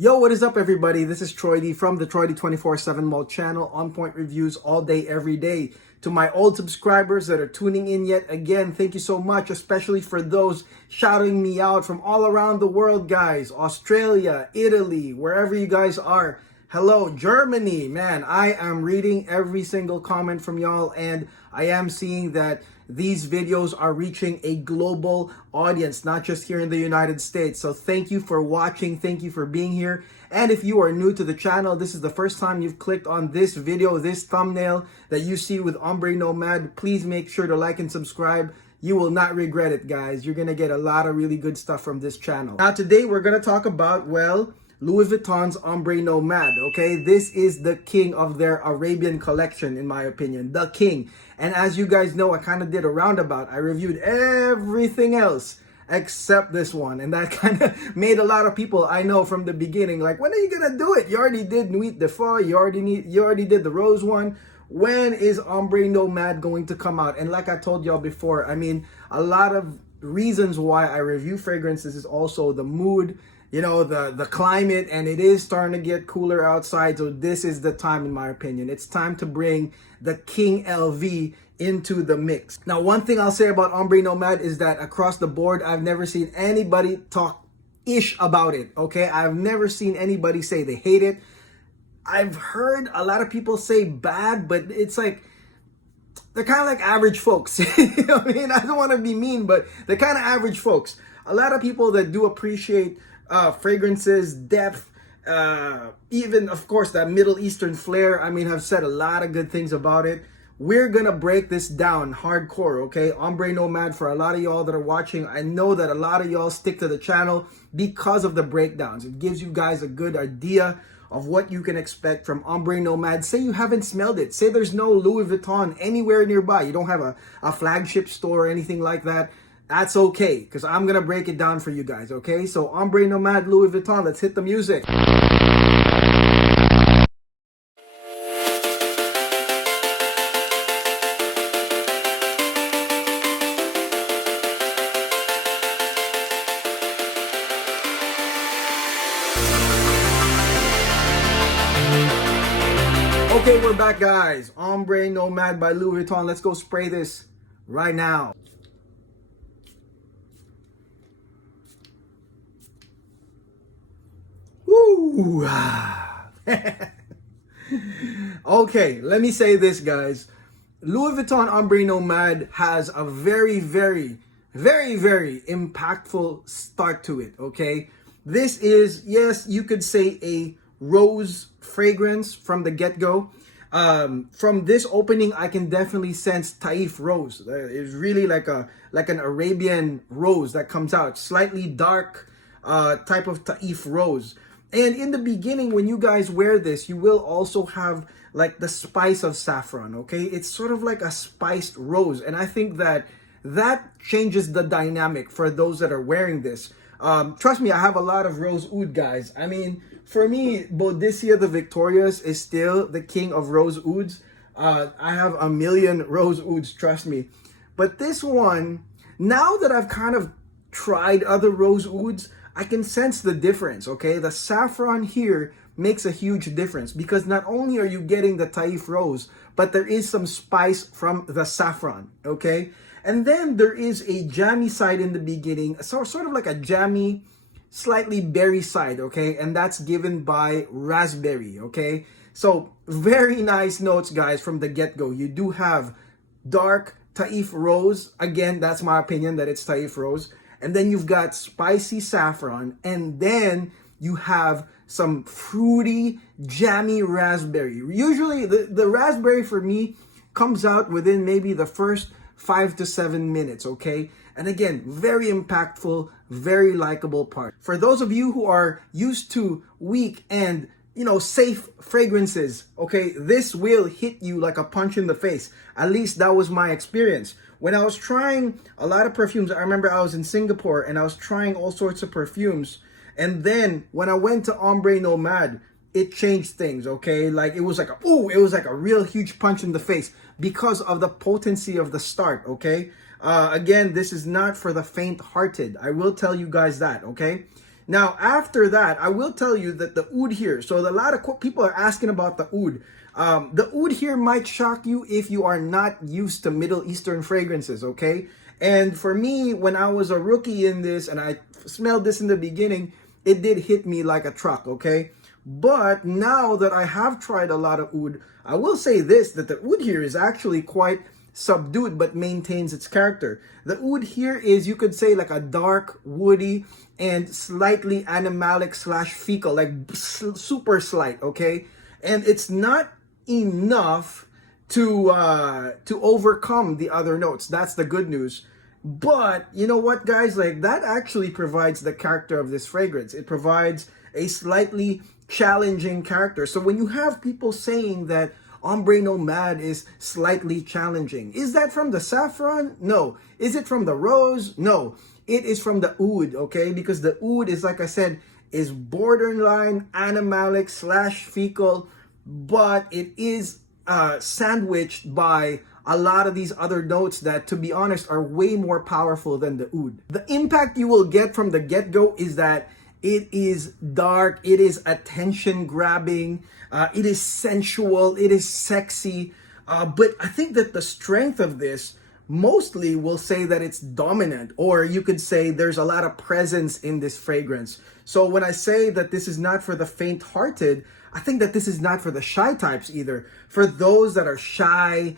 Yo, what is up, everybody? This is Troy D from the Troy D 24/7 Mall channel. On point reviews all day, every day. To my old subscribers that are tuning in yet again, thank you so much, especially for those shouting me out from all around the world, guys. Australia, Italy, wherever you guys are. Hello, Germany. Man, I am reading every single comment from y'all, and I am seeing that these videos are reaching a global audience, not just here in the United States. So thank you for watching. Thank you for being here. And if you are new to the channel, this is the first time you've clicked on this video, this thumbnail that you see with Ombre Nomade, please make sure to like and subscribe. You will not regret it, guys. You're going to get a lot of really good stuff from this channel. Now, today we're going to talk about, well, Louis Vuitton's Ombre Nomade, okay? This is the king of their Arabian collection, in my opinion, the king. And as you guys know, I kind of did a roundabout. I reviewed everything else except this one. And that kind of made a lot of people, I know from the beginning, like, when are you going to do it? You already did Nuit de Faux, you already did the Rose one. When is Ombre Nomade going to come out? And like I told y'all before, I mean, a lot of reasons why I review fragrances is also the mood, you know, the climate, and it is starting to get cooler outside. So this is the time, in my opinion. It's time to bring the King LV into the mix. Now, one thing I'll say about Ombre Nomade is that across the board, I've never seen anybody talk ish about it, okay? I've never seen anybody say they hate it. I've heard a lot of people say bad, but it's like, they're kind of like average folks. You know what I mean? I don't want to be mean, but they're kind of average folks. A lot of people that do appreciate fragrances, depth, even, of course, that Middle Eastern flair, I mean, have said a lot of good things about it. We're gonna break this down hardcore, okay? Ombre Nomade, for a lot of y'all that are watching, I know that a lot of y'all stick to the channel because of the breakdowns. It gives you guys a good idea of what you can expect from Ombre Nomade. Say you haven't smelled it. Say there's no Louis Vuitton anywhere nearby. You don't have a flagship store or anything like that. That's okay, because I'm going to break it down for you guys, okay? So Ombre Nomade, Louis Vuitton, let's hit the music. Okay, we're back, guys. Ombre Nomade by Louis Vuitton. Let's go spray this right now. Woo! Okay, let me say this, guys. Louis Vuitton Ombre Nomade has a very, very impactful start to it, okay? This is, yes, you could say a rose fragrance from the get-go. From this opening, I can definitely sense Taif rose. It's really like an Arabian rose that comes out, slightly dark type of Taif rose. And in the beginning, when you guys wear this, you will also have like the spice of saffron, okay? It's sort of like a spiced rose. And I think that changes the dynamic for those that are wearing this. Trust me, I have a lot of rose oud, guys. I mean, for me, Boudicca the Victorious is still the king of rose ouds. I have a million rose ouds, trust me. But this one, now that I've kind of tried other rose ouds, I can sense the difference, okay? The saffron here makes a huge difference because not only are you getting the Taif rose, but there is some spice from the saffron, okay? And then there is a jammy side in the beginning, sort of like a jammy, slightly berry side, okay? And that's given by raspberry, okay? So very nice notes, guys, from the get-go. You do have dark Taif rose. Again, that's my opinion that it's Taif rose. And then you've got spicy saffron. And then you have some fruity, jammy raspberry. Usually the raspberry for me comes out within maybe the first 5 to 7 minutes, okay? And again, very impactful, very likable part. For those of you who are used to weak and, you know, safe fragrances, okay, this will hit you like a punch in the face. At least that was my experience. When I was trying a lot of perfumes, I remember I was in Singapore and I was trying all sorts of perfumes. And then when I went to Ombre Nomade, it changed things, okay? Like it was like a real huge punch in the face because of the potency of the start, okay? Again, this is not for the faint-hearted. I will tell you guys that, okay? Now, after that, I will tell you that the oud here, so a lot of people are asking about the oud. The oud here might shock you if you are not used to Middle Eastern fragrances, okay? And for me, when I was a rookie in this and I smelled this in the beginning, it did hit me like a truck, okay? But now that I have tried a lot of oud, I will say this, that the oud here is actually quite subdued but maintains its character. The oud here is, you could say, like a dark, woody, and slightly animalic slash fecal, like super slight, okay? And it's not enough to overcome the other notes. That's the good news. But you know what, guys? Like, that actually provides the character of this fragrance. It provides a slightly challenging character. So when you have people saying that Ombre Nomade is slightly challenging, is that from the saffron? No. Is it from the rose? No. It is from the oud, okay? Because the oud is, like I said, is borderline animalic slash fecal, but it is sandwiched by a lot of these other notes that, to be honest, are way more powerful than the oud. The impact you will get from the get-go is that it is dark, it is attention grabbing, it is sensual, it is sexy. But I think that the strength of this mostly will say that it's dominant, or you could say there's a lot of presence in this fragrance. So when I say that this is not for the faint-hearted, I think that this is not for the shy types either. For those that are shy,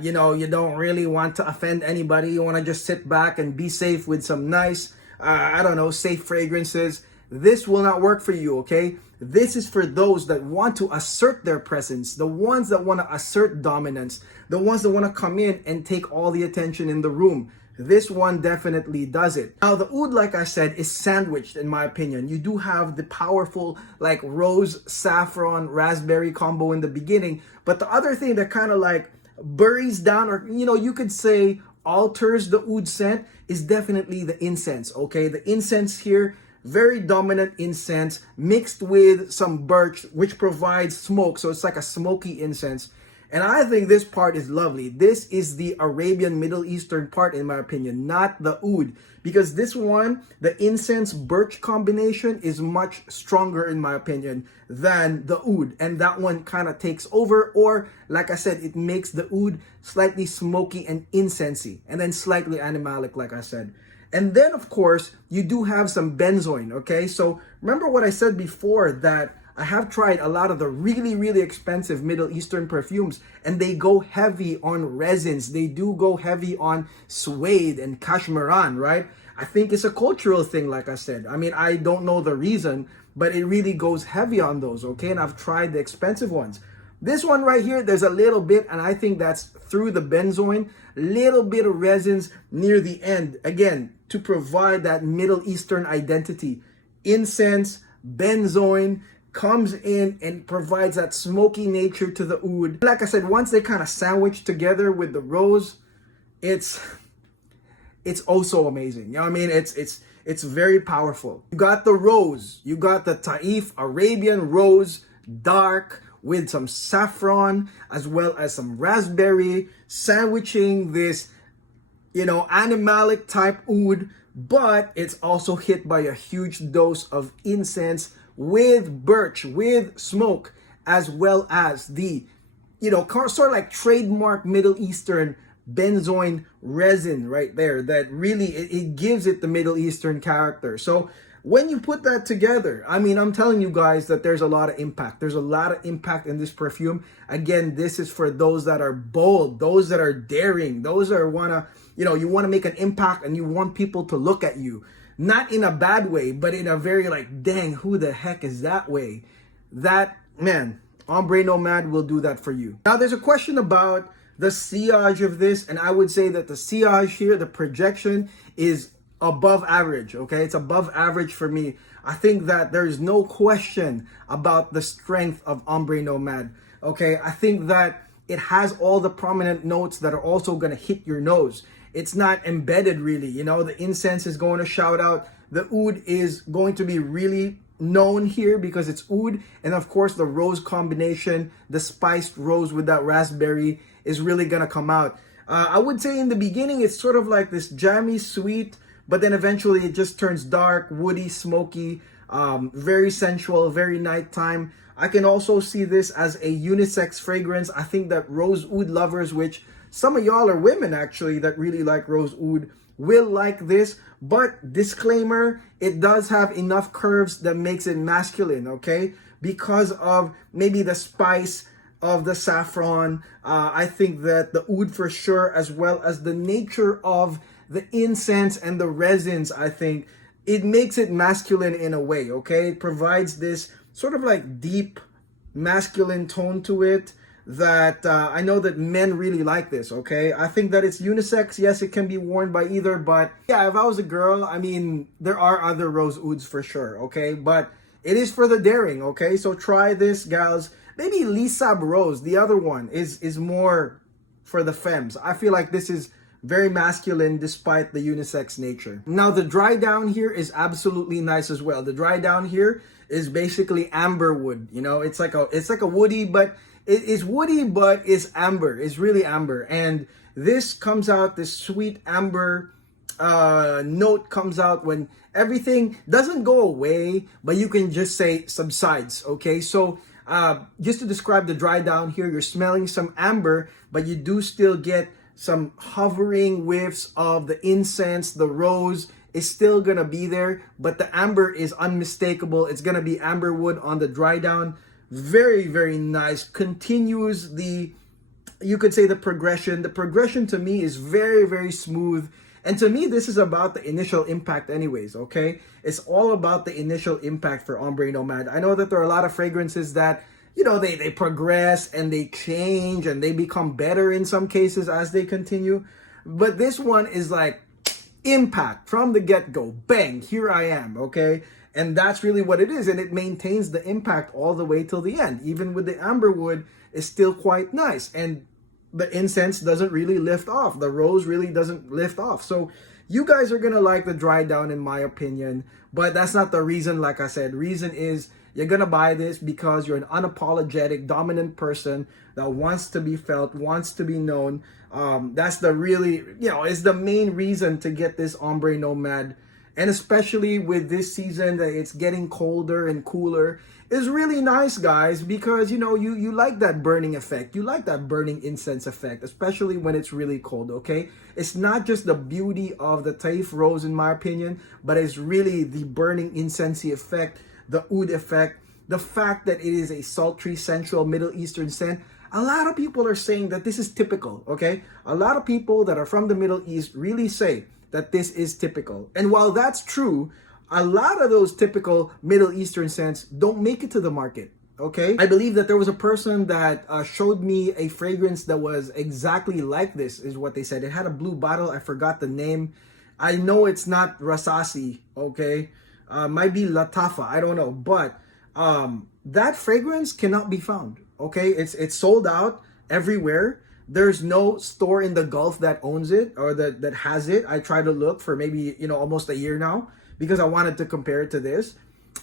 you know, you don't really want to offend anybody, you want to just sit back and be safe with some nice, I don't know, safe fragrances. This will not work for you, okay? This is for those that want to assert their presence, the ones that want to assert dominance, the ones that want to come in and take all the attention in the room. This one definitely does it. Now, the oud, like I said, is sandwiched, in my opinion. You do have the powerful, like, rose, saffron, raspberry combo in the beginning, but the other thing that kind of like buries down, or, you know, you could say alters the oud scent, is definitely the incense, okay? The incense here, very dominant incense mixed with some birch, which provides smoke. So it's like a smoky incense. And I think this part is lovely. This is the Arabian Middle Eastern part, in my opinion, not the oud. Because this one, the incense birch combination, is much stronger, in my opinion, than the oud. And that one kind of takes over. Or, like I said, it makes the oud slightly smoky and incensey. And then slightly animalic, like I said. And then, of course, you do have some benzoin, okay? So remember what I said before, that I have tried a lot of the really, really expensive Middle Eastern perfumes, and they go heavy on resins. They do go heavy on suede and cashmeran, right? I think it's a cultural thing, like I said. I mean, I don't know the reason, but it really goes heavy on those, okay? And I've tried the expensive ones. This one right here, there's a little bit, and I think that's through the benzoin, little bit of resins near the end, again, to provide that Middle Eastern identity. Incense, benzoin comes in and provides that smoky nature to the oud. Like I said, once they kind of sandwich together with the rose, it's oh so amazing. You know what I mean? It's very powerful. You got the rose, you got the Taif Arabian rose, dark, with some saffron as well as some raspberry, sandwiching this, you know, animalic type oud, but it's also hit by a huge dose of incense with birch, with smoke, as well as the, you know, sort of like trademark Middle Eastern benzoin resin right there, that really, it gives it the Middle Eastern character. So when you put that together, I mean, I'm telling you guys that there's a lot of impact. There's a lot of impact in this perfume. Again, this is for those that are bold, those that are daring, those that wanna, you know, you want to make an impact and you want people to look at you. Not in a bad way, but in a very like, dang, who the heck is that way? That, man, Ombre Nomade will do that for you. Now, there's a question about the sillage of this, and I would say that the sillage here, the projection, is above average, okay? It's above average for me. I think that there's no question about the strength of Ombre Nomade, okay? I think that it has all the prominent notes that are also going to hit your nose. It's not embedded really, you know, the incense is going to shout out. The oud is going to be really known here because it's oud. And of course, the rose combination, the spiced rose with that raspberry is really going to come out. I would say in the beginning, it's sort of like this jammy, sweet, but then eventually it just turns dark, woody, smoky, very sensual, very nighttime. I can also see this as a unisex fragrance. I think that rose oud lovers, which some of y'all are women actually that really like rose oud, will like this. But disclaimer, it does have enough curves that makes it masculine, okay? Because of maybe the spice of the saffron. I think that the oud for sure, as well as the nature of the incense and the resins, I think it makes it masculine in a way, okay? It provides this sort of like deep masculine tone to it that I know that men really like this, okay? I think that it's unisex. Yes, it can be worn by either, but yeah, if I was a girl, I mean, there are other rose ouds for sure, okay? But it is for the daring, okay? So try this, gals. Maybe Lisa Rose, the other one, is more for the femmes. I feel like this is very masculine despite the unisex nature. Now, the dry down here is absolutely nice as well. The dry down here is basically amber wood. You know, it's like a woody, but it is woody, but it's amber. It's really amber. And this comes out, this sweet amber note comes out when everything doesn't go away, but you can just say subsides, okay? So just to describe the dry down here, you're smelling some amber, but you do still get some hovering whiffs of the incense. The rose is still gonna be there, but the amber is unmistakable. It's gonna be amber wood on the dry down. Very, very nice. Continues the, you could say, the progression. The progression to me is very, very smooth. And to me, this is about the initial impact anyways, okay? It's all about the initial impact for Ombre Nomade. I know that there are a lot of fragrances that, you know, they progress and they change and they become better in some cases as they continue. But this one is like impact from the get-go. Bang, here I am, okay? And that's really what it is. And it maintains the impact all the way till the end. Even with the amber wood, it's still quite nice. And the incense doesn't really lift off. The rose really doesn't lift off. So you guys are going to like the dry down in my opinion. But that's not the reason, like I said. Reason is you're going to buy this because you're an unapologetic, dominant person that wants to be felt, wants to be known. That's the really, you know, is the main reason to get this Ombre Nomade. And especially with this season that it's getting colder and cooler, is really nice, guys, because, you know, you like that burning effect. You like that burning incense effect, especially when it's really cold, okay? It's not just the beauty of the Taif rose, in my opinion, but it's really the burning incensey effect, the oud effect, the fact that it is a sultry, sensual Middle Eastern scent. A lot of people are saying that this is typical, okay? A lot of people that are from the Middle East really say that this is typical. And while that's true, a lot of those typical Middle Eastern scents don't make it to the market, okay? I believe that there was a person that showed me a fragrance that was exactly like this, is what they said. It had a blue bottle. I forgot the name. I know it's not Rasasi, okay? Might be Latafa, I don't know. But that fragrance cannot be found, okay? It's sold out everywhere. There's no store in the Gulf that owns it or that has it. I tried to look for maybe, you know, almost a year now because I wanted to compare it to this,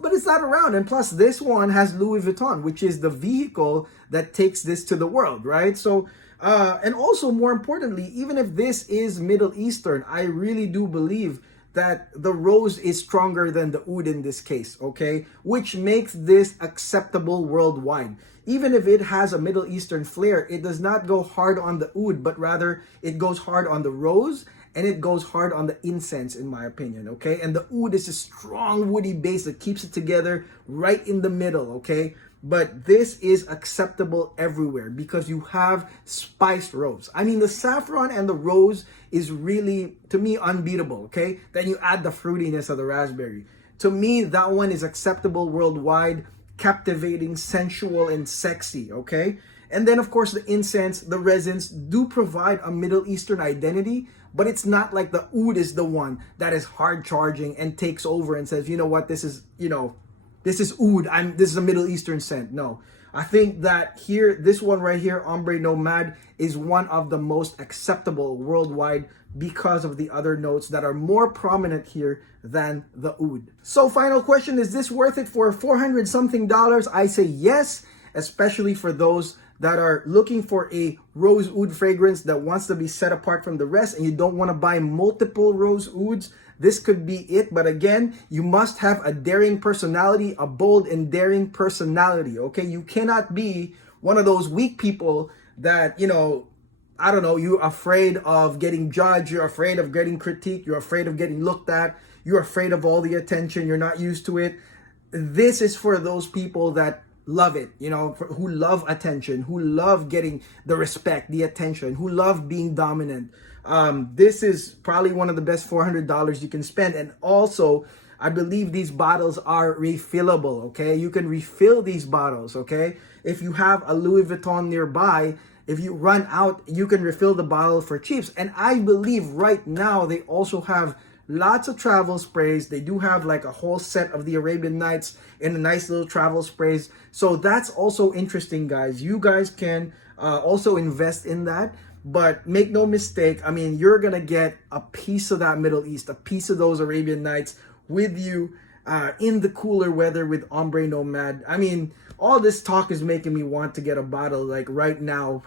but it's not around. And plus this one has Louis Vuitton, which is the vehicle that takes this to the world, right? So, and also more importantly, even if this is Middle Eastern, I really do believe that the rose is stronger than the oud in this case, okay? Which makes this acceptable worldwide. Even if it has a Middle Eastern flair, it does not go hard on the oud, but rather it goes hard on the rose and it goes hard on the incense, in my opinion, okay? And the oud is a strong woody base that keeps it together right in the middle, okay? But this is acceptable everywhere because you have spiced rose. I mean, the saffron and the rose is really, to me, unbeatable, okay? Then you add the fruitiness of the raspberry. To me, that one is acceptable worldwide, captivating, sensual, and sexy, okay? And then, of course, the incense, the resins do provide a Middle Eastern identity, but it's not like the oud is the one that is hard charging and takes over and says, you know what, this is, you know, this is oud, this is a Middle Eastern scent. No, I think that here, this one right here, Ombre Nomade, is one of the most acceptable worldwide because of the other notes that are more prominent here than the oud. So final question, is this worth it for $400 something? I say yes, especially for those that are looking for a rose oud fragrance that wants to be set apart from the rest and you don't want to buy multiple rose ouds. this could be it. But again, you must have a daring personality, a bold and daring personality, okay? You cannot be one of those weak people that, you know, I don't know, you're afraid of getting judged, you're afraid of getting critiqued, you're afraid of getting looked at, you're afraid of all the attention, you're not used to it. This is for those people that love it, you know, who love attention, who love getting the respect, the attention, who love being dominant. This is probably one of the best $400 you can spend. And also, I believe these bottles are refillable, okay? You can refill these bottles, okay? If you have a Louis Vuitton nearby, if you run out, you can refill the bottle for cheaps. And I believe right now they also have lots of travel sprays. They do have like a whole set of the Arabian Nights in a nice little travel sprays. So that's also interesting, guys. You guys can also invest in that. But make no mistake, I mean, you're going to get a piece of that Middle East, a piece of those Arabian Nights with you in the cooler weather with Ombre Nomade. I mean, all this talk is making me want to get a bottle like right now.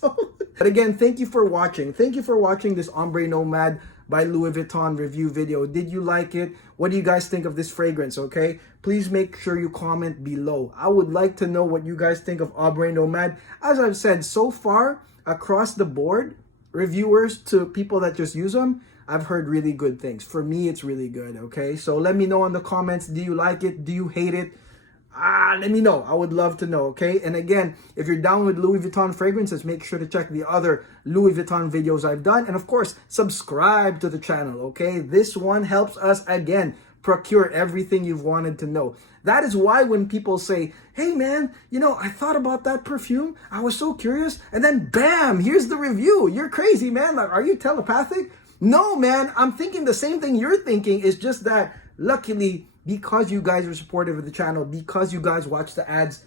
But again, thank you for watching. Thank you for watching this Ombre Nomade by Louis Vuitton review video. Did you like it? What do you guys think of this fragrance, okay? Please make sure you comment below. I would like to know what you guys think of Ombre Nomade. As I've said, so far, across the board, reviewers to people that just use them, I've heard really good things. For me, it's really good, okay? So let me know in the comments, do you like it? Do you hate it? Let me know. I would love to know, okay? And again, if you're down with Louis Vuitton fragrances, make sure to check the other Louis Vuitton videos I've done. And of course, subscribe to the channel, okay? This one helps us, again, procure everything you've wanted to know. That is why when people say, hey man, you know, I thought about that perfume. I was so curious. And then bam, here's the review. You're crazy, man. Like, are you telepathic? No, man, I'm thinking the same thing you're thinking. It's just that luckily, because you guys are supportive of the channel, because you guys watch the ads,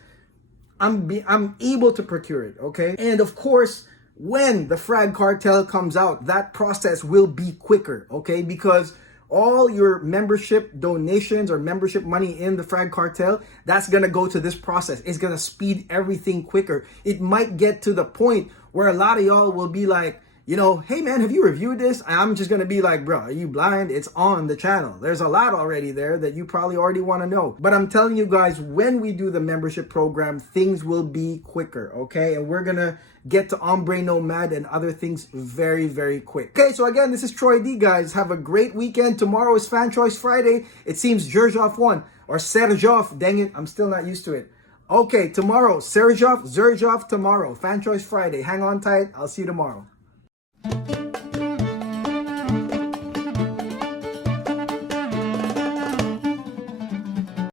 I'm able to procure it, okay? And of course, when the Frag Cartel comes out, that process will be quicker, okay? Because all your membership donations or membership money in the Frag Cartel, that's gonna go to this process. It's gonna speed everything quicker. It might get to the point where a lot of y'all will be like, you know, hey man, have you reviewed this? I'm just gonna be like, bro, are you blind? It's on the channel. There's a lot already there that you probably already wanna know. But I'm telling you guys, when we do the membership program, things will be quicker, okay? And we're gonna get to Ombre Nomade and other things very, very quick. Okay, so again, this is Troy D, guys. Have a great weekend. Tomorrow is Fan Choice Friday. It seems Zerjov won, or Serjov, dang it, I'm still not used to it. Okay, tomorrow, Zerjov tomorrow. Fan Choice Friday. Hang on tight, I'll see you tomorrow.